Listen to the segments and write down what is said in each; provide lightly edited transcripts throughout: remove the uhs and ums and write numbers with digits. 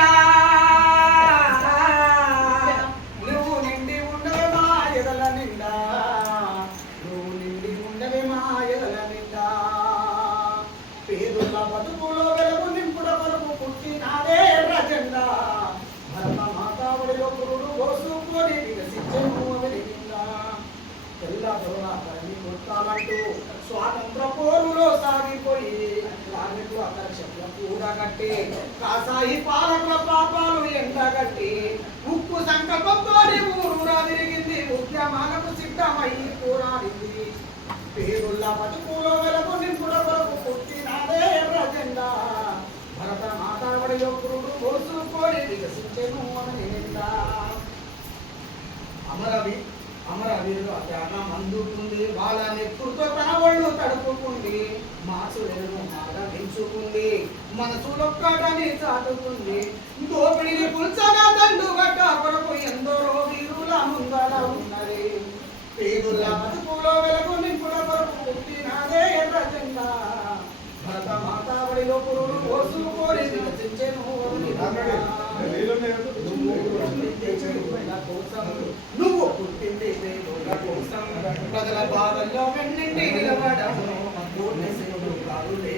నిండా నువ్వు నిండి ఉండవే మా ఎదల నిండా నువ్వు నిండి ఉండవే మా ఎదల నిండా పేదల బతుకులో వెలుగు నింపుడ వరకు పుట్టినాదే ఎర్రజెండా భరత మాతావుడిలో పురుడు పోసుకొని వికసించను వెలిగిందా తెల్ల దొరని కొట్టాలంటూ స్వాతంత్ర పోరులో సాగిపోయి కార్మికుల ఆకర్షణ కూడగట్టి కాసాయి పాలకుల పాపాలు ఎండగట్టి ఉప్పు సంకల్పంతో ఊరూరా తిరిగింది ఉద్యమాలకు సిద్ధమై పోరాడింది పేరుల్ల బతుకులో వెలుగు నింపుల వరకు పుట్టినదే ఎర్రజెండా భరత మాతావడిలో పురుడు పోసుకొని వికసించెను అని నిందా అమరవీరులు త్యాగం అందుకుంది వాళ్ళ నెప్పుడుతో తన ఒళ్ళు తడుపుకుంది మాసులను ఆరాధించుకుంది మనసులొక్కటని చాటుకుంది దోపిడిని పుల్చగా దండుగట్ట కొరకు ఎందరో వీరుల ముందర ఉన్నది పేదల బతుకులో వెలుగు నింపుల కొరకు పుట్టినదే ఎర్రజెండా భరత మాతావడిలో పురుడు పోసుకొని వికసించెను నువ్వు పుట్టింది కోసం ప్రజల బాధల్లో వెన్నింటి నిలబడము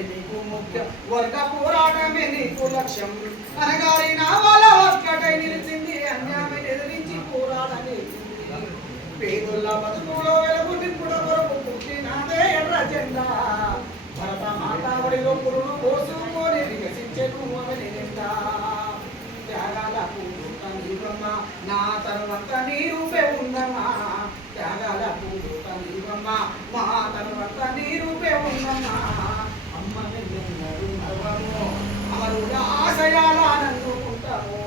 నీకు ముఖ్యం వర్గ పోరాటమే నీకు లక్ష్యం అనగారి నావాల ఒక్కటై నిలిచింది అన్యాయం ఎదిరించి పోరాడని పేదల బతుకులో వెలుగు నింపుల కొరకు పుట్టినదే ఎర్రజెండా భరత మాతావడిలో పురుడు పోసుకొని వికసించెను అని నిండా త్యాగాలకు నా తర్వాత నీ రూపే ఉందమ్మా త్యాగాలకు నీవమ్మా మా తర్వాత నీ రూపే ఉందమ్మా అమ్మ అమరుల ఆశయాలనుకుంటాము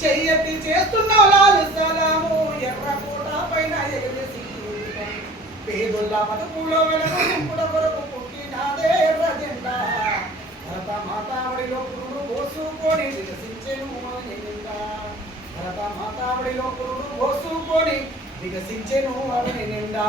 చెయ్యెత్తి చేస్తున్నావు లాలు సలాము ఎర్రకోట పైన ఎగరేసి పేదొల్ల బతుకులో వెలుగు నింపుల కొరకు పుట్టినదే ఎర్రజెండా భరత మాతావడిలో పురుడు పోసుకొని వికసించెను అని నిందా భరత మాతావడిలో పురుడు పోసుకొని వికసించెను అని నిండా